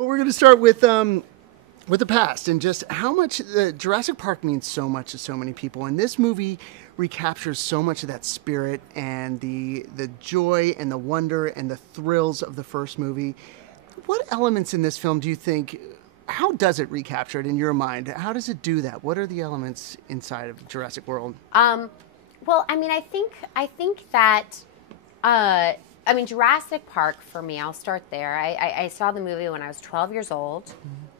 Well, we're going to start with the past and just how much Jurassic Park means so much to so many people. And this movie recaptures so much of that spirit and the joy and the wonder and the thrills of the first movie. What elements in this film do you think, how does it recapture it in your mind? How does it do that? What are the elements inside of Jurassic World? Well, I mean, I think that, Jurassic Park, for me, I'll start there. I saw the movie when I was 12 years old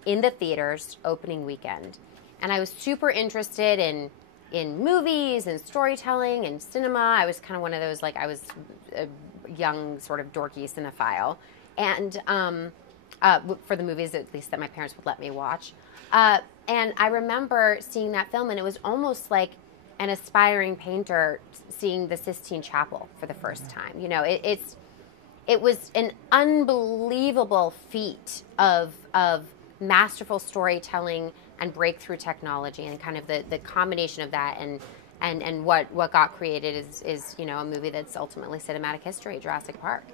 in the theaters opening weekend. And I was super interested in movies and storytelling and cinema. I was kind of one of those, I was a young, sort of dorky cinephile. And for the movies, at least, that my parents would let me watch. And I remember seeing that film, and it was almost like an aspiring painter seeing the Sistine Chapel for the first time. You know, it was an unbelievable feat of masterful storytelling and breakthrough technology, and kind of the combination of that and what got created is a movie that's ultimately cinematic history, Jurassic Park.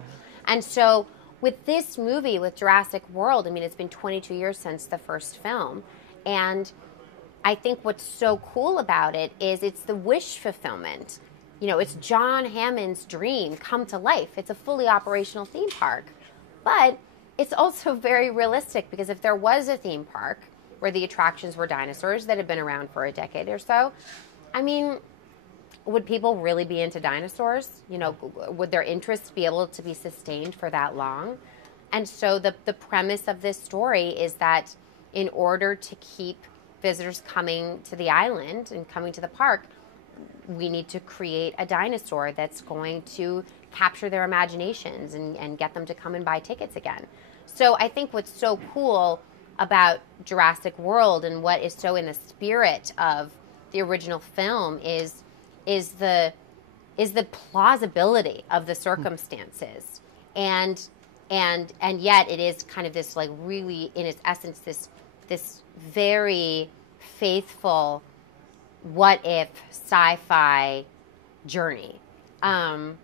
And so with this movie, with Jurassic World, I mean, it's been 22 years since the first film, and I think what's so cool about it is it's the wish fulfillment. You know, it's John Hammond's dream come to life. It's a fully operational theme park. But it's also very realistic, because if there was a theme park where the attractions were dinosaurs that had been around for a decade or so, I mean, would people really be into dinosaurs? You know, would their interests be able to be sustained for that long? And so the premise of this story is that in order to keep visitors coming to the island and coming to the park, we need to create a dinosaur that's going to capture their imaginations and get them to come and buy tickets again. So I think what's so cool about Jurassic World and what is so in the spirit of the original film is the plausibility of the circumstances, and yet it is kind of this, like, really in its essence, this very faithful what if sci-fi journey. And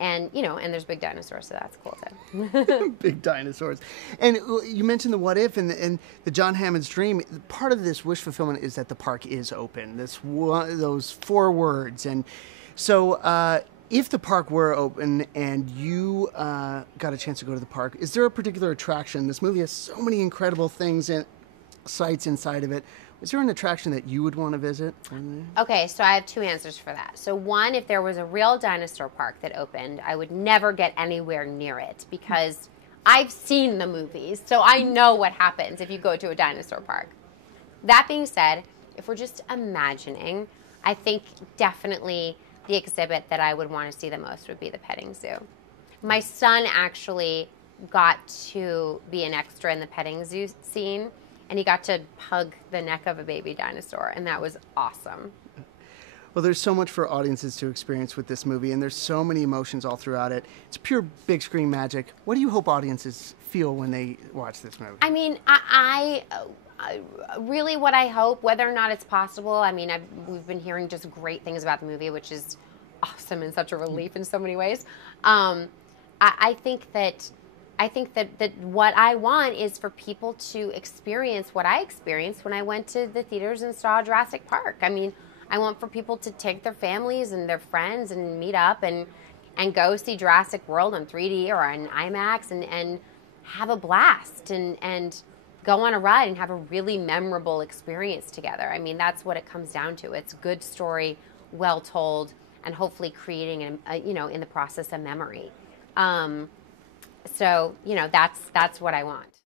there's big dinosaurs, so that's cool too. Big dinosaurs. And you mentioned the what if and the John Hammond's dream. Part of this wish fulfillment is that the park is open. Those 4 words. And so if the park were open and you got a chance to go to the park, is there a particular attraction? This movie has so many incredible things and sites inside of it. Is there an attraction that you would want to visit? Okay, so I have 2 answers for that. So one, if there was a real dinosaur park that opened, I would never get anywhere near it, because I've seen the movies, so I know what happens if you go to a dinosaur park. That being said, if we're just imagining, I think definitely the exhibit that I would want to see the most would be the petting zoo. My son actually got to be an extra in the petting zoo scene, and he got to hug the neck of a baby dinosaur, and that was awesome. Well, there's so much for audiences to experience with this movie, and there's so many emotions all throughout it. It's pure big screen magic. What do you hope audiences feel when they watch this movie? I mean, I really, what I hope, whether or not it's possible, I mean, we've been hearing just great things about the movie, which is awesome and such a relief in so many ways. I think that what I want is for people to experience what I experienced when I went to the theaters and saw Jurassic Park. I mean, I want for people to take their families and their friends and meet up and go see Jurassic World on 3D or on IMAX and have a blast and go on a ride and have a really memorable experience together. I mean, that's what it comes down to. It's good story, well told, and hopefully creating in the process a memory. So, that's what I want.